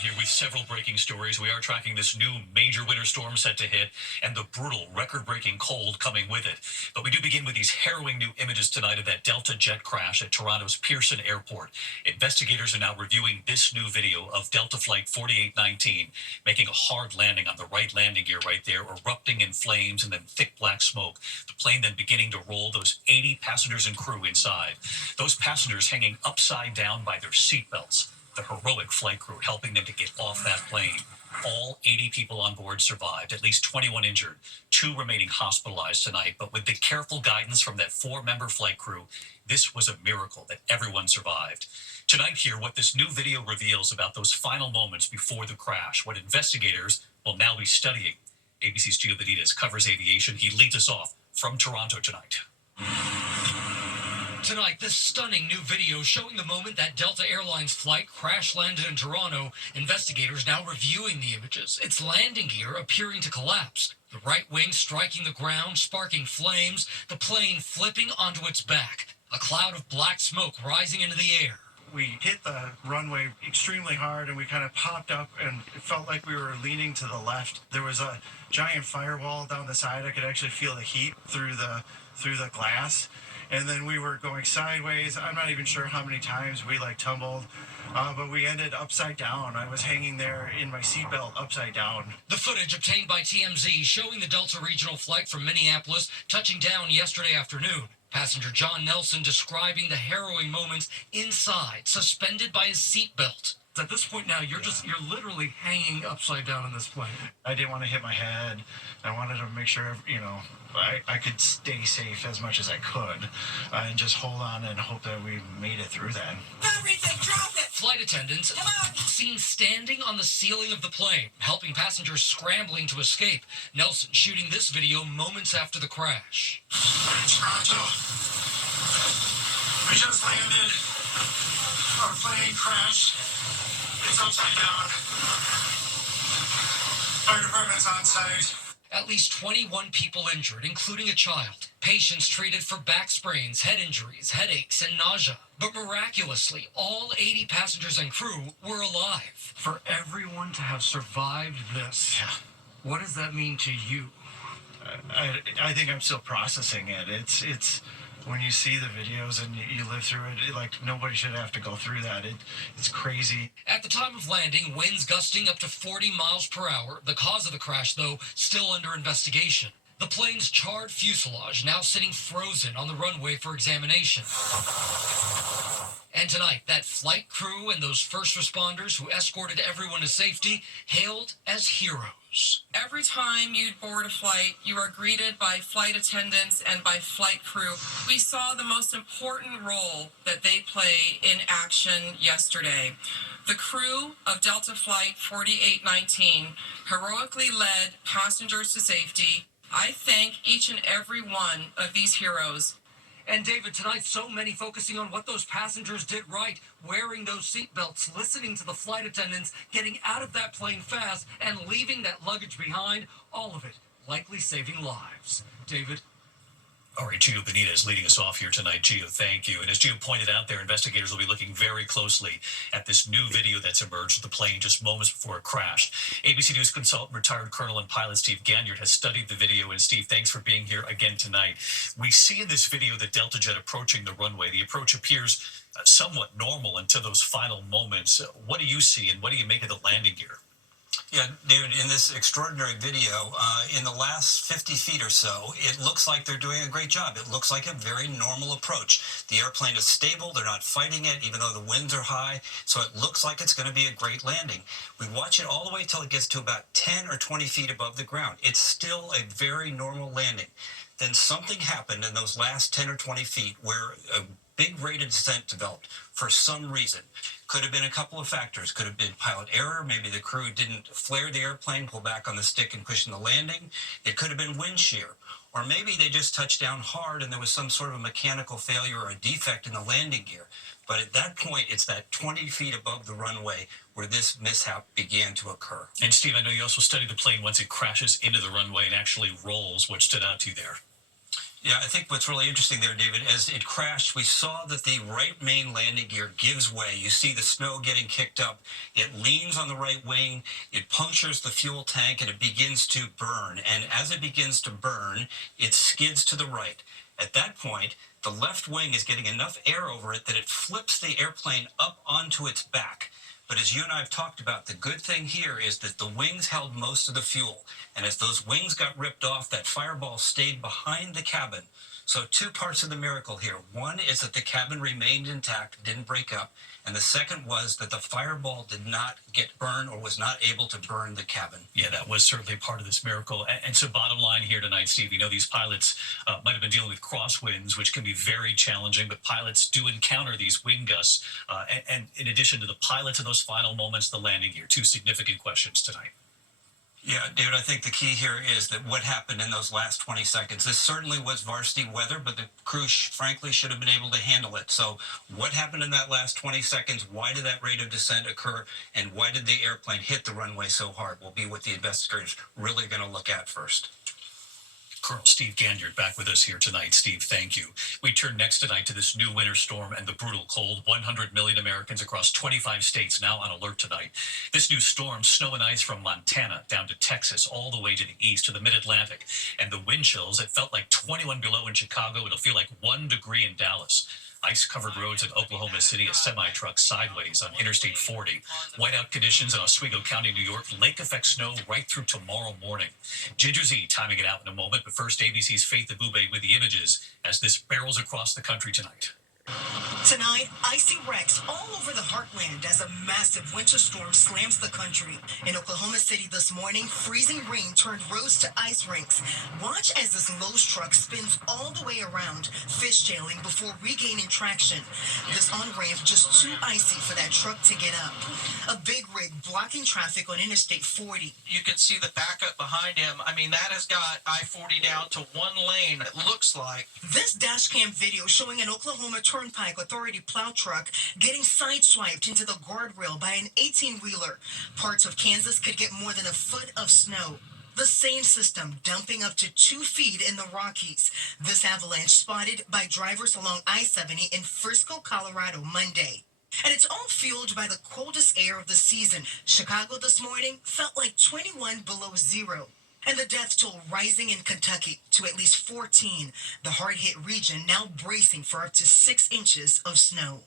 here with several breaking stories. We are tracking this new major winter storm set to hit and the brutal record-breaking cold coming with it. But we do begin with these harrowing new images tonight of that Delta jet crash at Toronto's Pearson Airport. Investigators are now reviewing this new video of Delta Flight 4819 making a hard landing on the right landing gear right there, erupting in flames and then thick black smoke. The plane then beginning to roll, those 80 passengers and crew inside. Those passengers hanging upside down by their seatbelts. The heroic flight crew helping them to get off that plane. All 80 people on board survived, at least 21 injured, 2 remaining hospitalized tonight. But with the careful guidance from that 4-member flight crew, this was a miracle that everyone survived. Tonight here, what this new video reveals about those final moments before the crash, what investigators will now be studying. ABC's Gio Benitez covers aviation. He leads us off from Toronto tonight. Tonight, this stunning new video showing the moment that Delta Airlines flight crash landed in Toronto. Investigators now reviewing the images. Its landing gear appearing to collapse. The right wing striking the ground, sparking flames, the plane flipping onto its back. A cloud of black smoke rising into the air. We hit the runway extremely hard and we kind of popped up and it felt like we were leaning to the left. There was a giant firewall down the side. I could actually feel the heat through the glass. And then we were going sideways. I'm not even sure how many times we tumbled, but we ended upside down. I was hanging there in my seatbelt upside down. The footage obtained by TMZ showing the Delta regional flight from Minneapolis touching down yesterday afternoon. Passenger John Nelson describing the harrowing moments inside, suspended by his seatbelt. At this point now, you're literally hanging upside down in this plane. I didn't want to hit my head. I wanted to make sure, I could stay safe as much as I could and just hold on and hope that we made it through that. Everything, drop it! Flight attendants seen standing on the ceiling of the plane, helping passengers scrambling to escape. Nelson shooting this video moments after the crash. Toronto. We just landed. Our plane crashed. It's upside down. Fire department's on site. At least 21 people injured, including a child. Patients treated for back sprains, head injuries, headaches, and nausea. But miraculously, all 80 passengers and crew were alive. For everyone to have survived this, what does that mean to you? I think I'm still processing it. It's when you see the videos and you live through it, nobody should have to go through that. It's crazy. At the time of landing, winds gusting up to 40 miles per hour. The cause of the crash, though, still under investigation. The plane's charred fuselage now sitting frozen on the runway for examination. And tonight, that flight crew and those first responders who escorted everyone to safety hailed as heroes. Every time you board a flight, you are greeted by flight attendants and by flight crew. We saw the most important role that they play in action yesterday. The crew of Delta Flight 4819 heroically led passengers to safety. I thank each and every one of these heroes. And David, tonight, so many focusing on what those passengers did right, wearing those seatbelts, listening to the flight attendants, getting out of that plane fast, and leaving that luggage behind, all of it likely saving lives. David? All right, Gio Benitez leading us off here tonight. Gio, thank you. And as Gio pointed out there, investigators will be looking very closely at this new video that's emerged of the plane just moments before it crashed. ABC News consultant, retired Colonel and pilot Steve Ganyard has studied the video. And Steve, thanks for being here again tonight. We see in this video the Delta jet approaching the runway. The approach appears somewhat normal until those final moments. What do you see and what do you make of the landing gear? Yeah, David, in this extraordinary video, in the last 50 feet or so, it looks like they're doing a great job. It looks like a very normal approach. The airplane is stable. They're not fighting it, even though the winds are high. So it looks like it's going to be a great landing. We watch it all the way till it gets to about 10 or 20 feet above the ground. It's still a very normal landing. Then something happened in those last 10 or 20 feet where a big rate of descent developed for some reason. Could have been a couple of factors. Could have been pilot error. Maybe the crew didn't flare the airplane, pull back on the stick and cushion the landing. It could have been wind shear. Or maybe they just touched down hard and there was some sort of a mechanical failure or a defect in the landing gear. But at that point, it's that 20 feet above the runway where this mishap began to occur. And Steve, I know you also studied the plane once it crashes into the runway and actually rolls. What stood out to you there? Yeah, I think what's really interesting there, David, as it crashed, we saw that the right main landing gear gives way. You see the snow getting kicked up. It leans on the right wing, it punctures the fuel tank, and it begins to burn. And as it begins to burn, it skids to the right. At that point, the left wing is getting enough air over it that it flips the airplane up onto its back. But as you and I have talked about, the good thing here is that the wings held most of the fuel. And as those wings got ripped off, that fireball stayed behind the cabin. So two parts of the miracle here. One is that the cabin remained intact, didn't break up. And the second was that the fireball did not get burned or was not able to burn the cabin. Yeah, that was certainly part of this miracle. And so, bottom line here tonight, Steve, you know these pilots might have been dealing with crosswinds, which can be very challenging, but pilots do encounter these wind gusts. And in addition to the pilots in those final moments, the landing gear, two significant questions tonight. Yeah, David, I think the key here is that what happened in those last 20 seconds, this certainly was varsity weather, but the crew, frankly, should have been able to handle it. So what happened in that last 20 seconds? Why did that rate of descent occur? And why did the airplane hit the runway so hard will be what the investigators really going to look at first. Colonel Steve Ganyard back with us here tonight. Steve, thank you. We turn next tonight to this new winter storm and the brutal cold. 100 million Americans across 25 states now on alert tonight. This new storm, snow and ice from Montana down to Texas, all the way to the east to the mid-Atlantic. And the wind chills, it felt like 21 below in Chicago. It'll feel like 1 degree in Dallas. Ice-covered roads in Oklahoma City, a semi-truck sideways on Interstate 40. Whiteout conditions in Oswego County, New York. Lake-effect snow right through tomorrow morning. Ginger Z timing it out in a moment, but first ABC's Faith Abube with the images as this barrels across the country tonight. Tonight, icy wrecks all over the heartland as a massive winter storm slams the country. In Oklahoma City this morning, freezing rain turned roads to ice rinks. Watch as this Lowe's truck spins all the way around, fishtailing before regaining traction. This on-ramp just too icy for that truck to get up. A big rig blocking traffic on Interstate 40. You can see the backup behind him. I mean, that has got I-40 down to one lane, it looks like. This dash cam video showing an Oklahoma Turnpike Authority plow truck getting sideswiped into the guardrail by an 18-wheeler. Parts of Kansas could get more than a foot of snow. The same system dumping up to 2 feet in the Rockies. This avalanche spotted by drivers along I-70 in Frisco, Colorado, Monday. And it's all fueled by the coldest air of the season. Chicago this morning felt like 21 below zero. And the death toll rising in Kentucky to at least 14. The hard-hit region now bracing for up to 6 inches of snow.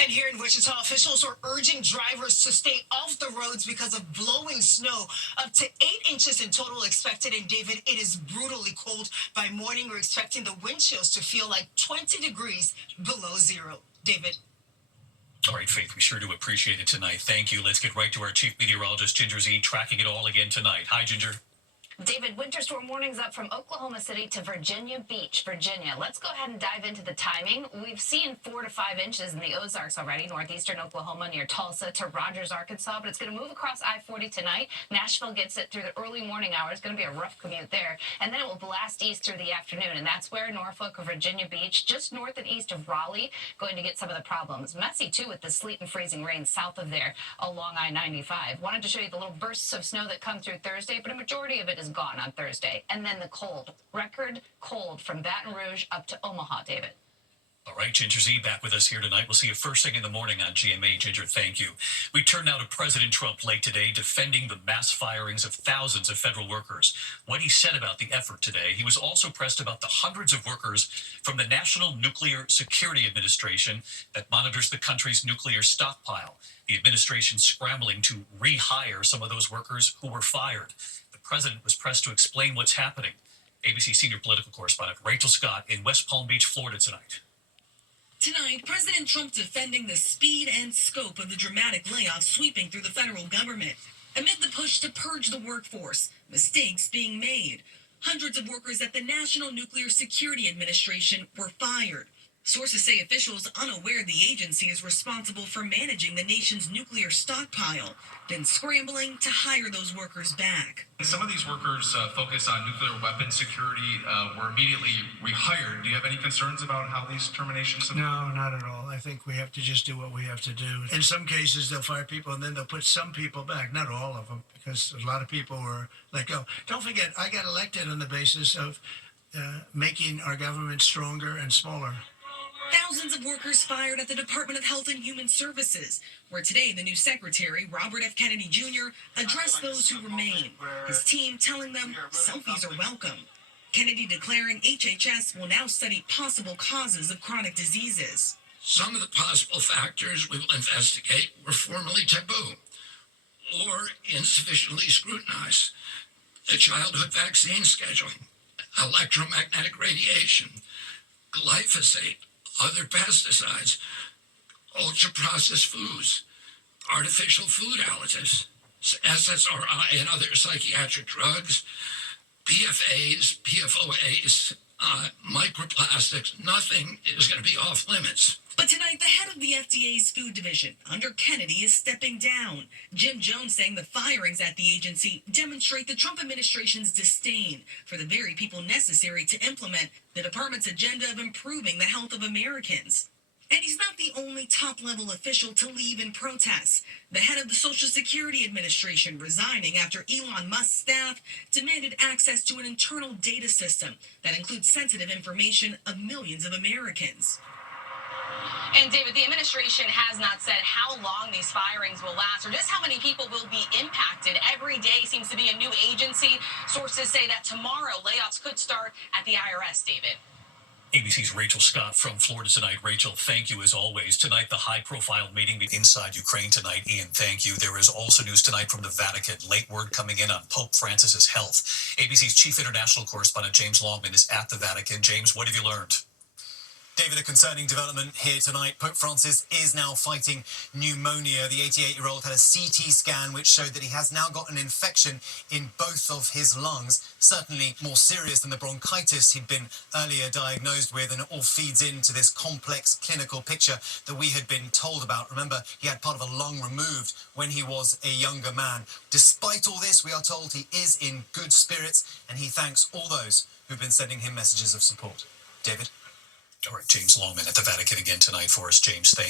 And here in Wichita, officials are urging drivers to stay off the roads because of blowing snow. Up to 8 inches in total expected. And David, it is brutally cold. By morning, we're expecting the wind chills to feel like 20 degrees below zero. David. All right, Faith, we sure do appreciate it tonight. Thank you. Let's get right to our chief meteorologist, Ginger Z, tracking it all again tonight. Hi, Ginger. David, winter storm warnings up from Oklahoma City to Virginia Beach, Virginia. Let's go ahead and dive into the timing. We've seen 4 to 5 inches in the Ozarks already, northeastern Oklahoma near Tulsa to Rogers, Arkansas, but it's going to move across I-40 tonight. Nashville gets it through the early morning hours. Going to be a rough commute there. And then it will blast east through the afternoon, and that's where Norfolk or Virginia Beach, just north and east of Raleigh, going to get some of the problems. Messy, too, with the sleet and freezing rain south of there along I-95. Wanted to show you the little bursts of snow that come through Thursday, but a majority of it is gone on Thursday. And then the cold, record cold from Baton Rouge up to Omaha, David. All right, Ginger Z back with us here tonight. We'll see you first thing in the morning on GMA. Ginger, thank you. We turn now to President Trump late today, defending the mass firings of thousands of federal workers. What he said about the effort today. He was also pressed about the hundreds of workers from the National Nuclear Security Administration that monitors the country's nuclear stockpile. The administration scrambling to rehire some of those workers who were fired. The president was pressed to explain what's happening. ABC senior political correspondent Rachel Scott in West Palm Beach, Florida tonight. Tonight, President Trump defending the speed and scope of the dramatic layoffs sweeping through the federal government. Amid the push to purge the workforce, mistakes being made. Hundreds of workers at the National Nuclear Security Administration were fired. Sources say officials unaware the agency is responsible for managing the nation's nuclear stockpile, been scrambling to hire those workers back. Some of these workers focus on nuclear weapons security, were immediately rehired. Do you have any concerns about how these terminations? No, not at all. I think we have to just do what we have to do. In some cases, they'll fire people and then they'll put some people back, not all of them, because a lot of people were let go. Don't forget, I got elected on the basis of making our government stronger and smaller. Thousands of workers fired at the Department of Health and Human Services, where today the new secretary, Robert F. Kennedy Jr., addressed those who remain, his team telling them selfies are welcome. Kennedy declaring HHS will now study possible causes of chronic diseases. Some of the possible factors we will investigate were formerly taboo or insufficiently scrutinized. The childhood vaccine schedule, electromagnetic radiation, glyphosate, other pesticides, ultra-processed foods, artificial food additives, SSRI and other psychiatric drugs, PFAs, PFOAs, microplastics. Nothing is going to be off limits. But tonight, the head of the FDA's food division, under Kennedy, is stepping down. Jim Jones saying the firings at the agency demonstrate the Trump administration's disdain for the very people necessary to implement the department's agenda of improving the health of Americans. And he's not the only top-level official to leave in protest. The head of the Social Security Administration resigning after Elon Musk's staff demanded access to an internal data system that includes sensitive information of millions of Americans. And David, the administration has not said how long these firings will last or just how many people will be impacted. Every day seems to be a new agency. Sources say that tomorrow layoffs could start at the IRS, David. ABC's Rachel Scott from Florida tonight. Rachel, thank you as always. Tonight, the high-profile meeting inside Ukraine tonight. Ian, thank you. There is also news tonight from the Vatican. Late word coming in on Pope Francis's health. ABC's chief international correspondent James Longman is at the Vatican. James, what have you learned? David, a concerning development here tonight. Pope Francis is now fighting pneumonia. The 88-year-old had a CT scan which showed that he has now got an infection in both of his lungs, certainly more serious than the bronchitis he'd been earlier diagnosed with, and it all feeds into this complex clinical picture that we had been told about. Remember, he had part of a lung removed when he was a younger man. Despite all this, we are told he is in good spirits, and he thanks all those who've been sending him messages of support. David? All right, James Longman at the Vatican again tonight for us. James, thank you.